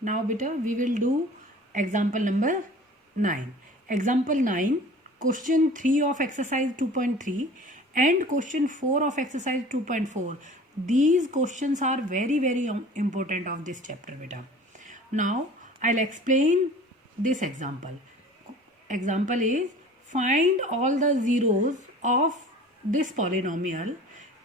Now beta we will do example number 9. Example 9, question 3 of exercise 2.3 and question 4 of exercise 2.4. These questions are very important of this chapter beta. Now I'll explain this example. Example is, find all the zeros of this polynomial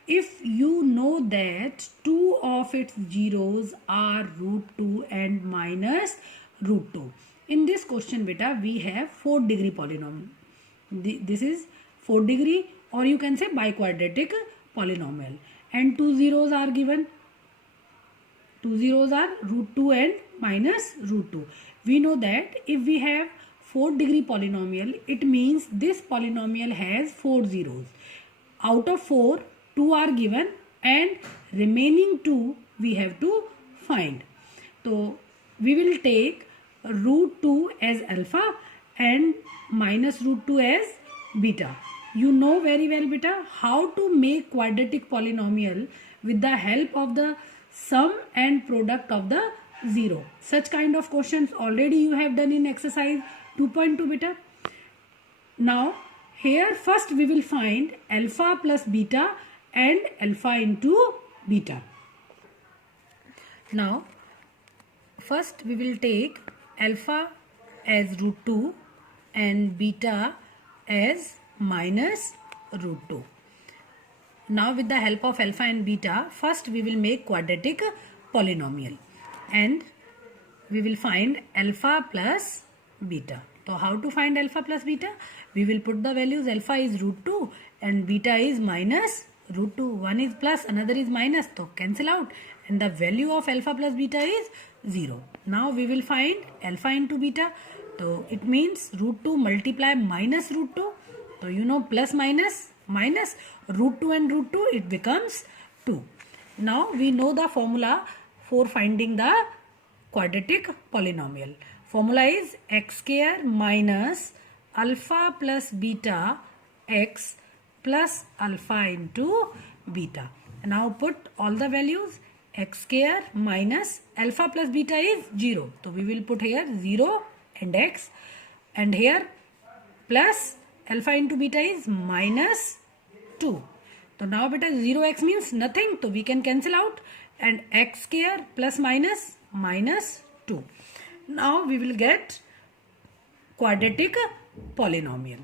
if you know that two of its zeros are root 2 and minus root 2. In this question beta we have 4 degree polynomial. This is 4 degree, or you can say biquadratic polynomial, and two zeros are given. Two zeros are root 2 and minus root 2. We know that if we have 4 degree polynomial, it means this polynomial has 4 zeros. Out of 4, 2 are given and remaining 2 we have to find. So we will take root 2 as alpha and minus root 2 as beta. You know very well beta how to make quadratic polynomial with the help of the sum and product of the zero. Such kind of questions already you have done in exercise 2.2 beta. Now here first we will find alpha plus beta and alpha into beta. Now first we will take alpha as root 2 and beta as minus root 2. Now with the help of alpha and beta, first we will make quadratic polynomial and we will find alpha plus beta. So how to find alpha plus beta? We will put the values. Alpha is root 2 and beta is minus root 2. One is plus, another is minus. So cancel out, and the value of alpha plus beta is 0. Now we will find alpha into beta. So it means root 2 multiply minus root 2. So you know plus minus root 2 and root 2, it becomes 2. Now we know the formula for finding the quadratic polynomial. Formula is x square minus alpha plus beta x plus alpha into beta. Now put all the values. X square minus alpha plus beta is 0. So we will put here 0 and x, and here plus alpha into beta is minus 2. So now beta 0x means nothing, so we can cancel out, and x square plus minus 2. Now we will get quadratic polynomial.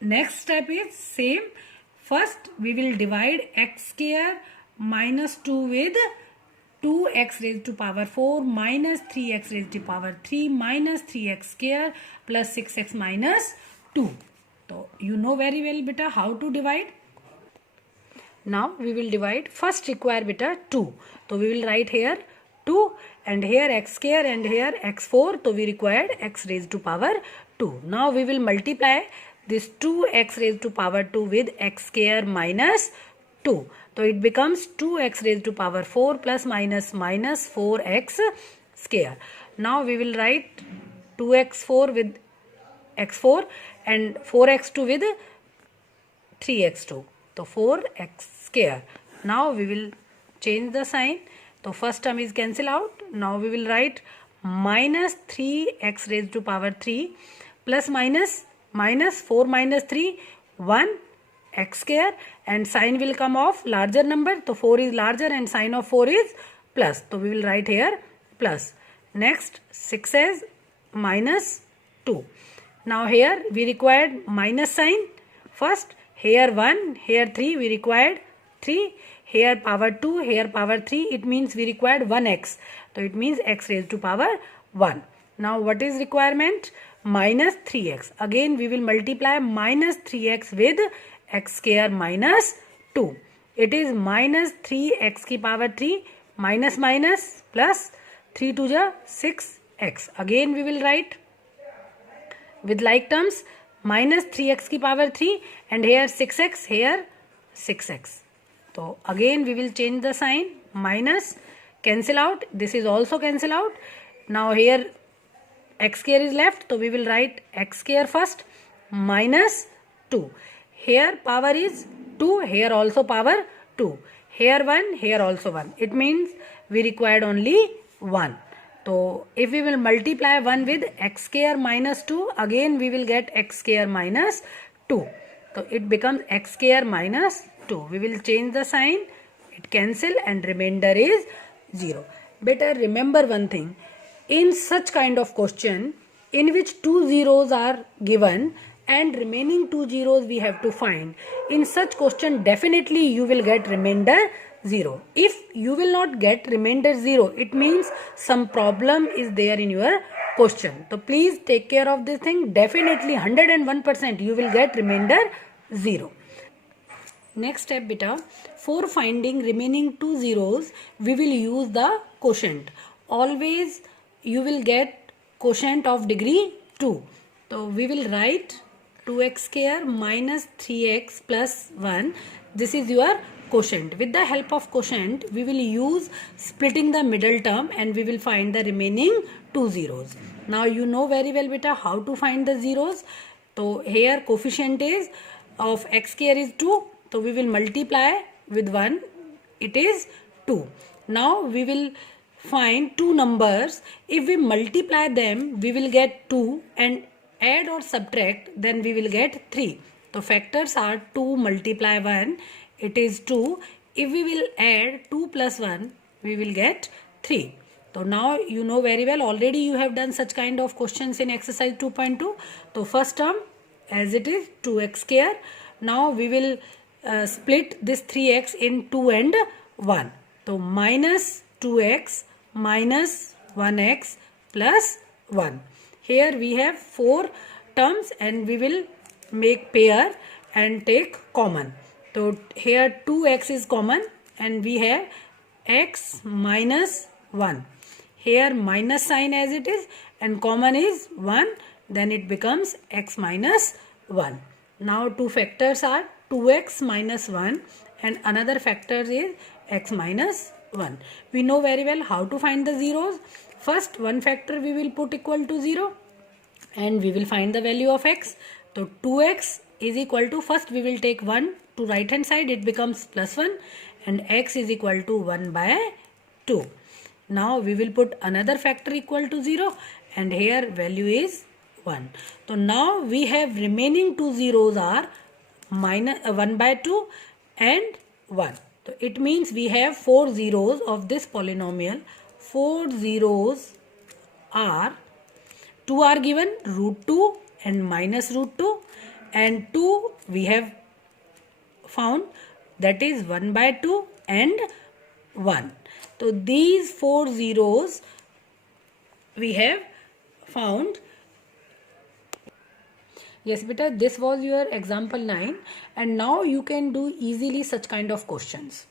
Next step is same. First we will divide x square minus 2 with 2x raised to power 4 minus 3x raised to power 3 minus 3x square plus 6x minus 2. So you know very well beta how to divide. Now we will divide. First require beta 2. So we will write here 2 and here x square and here x4. So we required x raised to power 2. Now we will multiply this 2x raised to power 2 with x square minus 2. So it becomes 2x raised to power 4 plus minus 4x square. Now we will write 2x4 with x4 and 4x2 with 3x2. So 4x square. Now we will change the sign. So first term is cancel out. Now we will write minus 3x raised to power 3 plus minus 4 minus 3 1 x square, and sign will come of larger number. So 4 is larger and sign of 4 is plus. So we will write here plus. Next 6 as minus 2. Now here we required minus sign. First here 1, here 3, we required 3. Here power 2, here power 3, it means we required 1x. So it means x raised to power 1. Now what is requirement? Minus 3x. Again we will multiply minus 3x with x square minus 2. It is minus 3x ki power 3 minus plus 3 to the 6x. Again we will write with like terms minus 3x ki power 3 and here 6x, here 6x. So again we will change the sign, minus, cancel out, this is also cancel out. Now here x square is left, so we will write x square first minus 2. Here power is 2, here also power 2. Here 1, here also 1. It means we required only 1. So if we will multiply 1 with x square minus 2, again we will get x square minus 2. So it becomes x square minus 2. We will change the sign, it cancel, and remainder is 0. Better remember one thing, in such kind of question in which two zeros are given and remaining two zeros we have to find, in such question definitely you will get remainder 0. If you will not get remainder 0, it means some problem is there in your question. So please take care of this thing. Definitely 101% you will get remainder 0. Next step beta, for finding remaining two zeros we will use the quotient. Always you will get quotient of degree 2. So we will write 2x square minus 3x plus 1. This is your quotient. With the help of quotient we will use splitting the middle term and we will find the remaining two zeros. Now you know very well beta how to find the zeros. So here coefficient is of x square is 2. So we will multiply with 1, it is 2. Now we will find two numbers. If we multiply them, we will get 2, and add or subtract, then we will get 3. So factors are 2 multiply 1, it is 2. If we will add 2 plus 1, we will get 3. So now you know very well, already you have done such kind of questions in exercise 2.2. So first term as it is 2x square. Now we will split this 3x in 2 and 1. So minus 2x minus 1x plus 1. Here we have 4 terms and we will make pair and take common. So here 2x is common and we have x minus 1. Here minus sign as it is and common is 1, then it becomes x minus 1. Now two factors are 2x minus 1 and another factor is x minus 1. We know very well how to find the zeros. First one factor we will put equal to 0 and we will find the value of x. So 2x is equal to, first we will take 1 to right hand side, it becomes plus 1 and x is equal to 1 by 2. Now we will put another factor equal to 0 and here value is 1. So now we have remaining two zeros are minus 1 by 2 and 1. So it means we have 4 zeros of this polynomial. 4 zeros are, 2 are given, root 2 and minus root 2, and 2 we have found, that is 1 by 2 and 1. So these 4 zeros we have found. Yes beta, this was your example 9 and now you can do easily such kind of questions.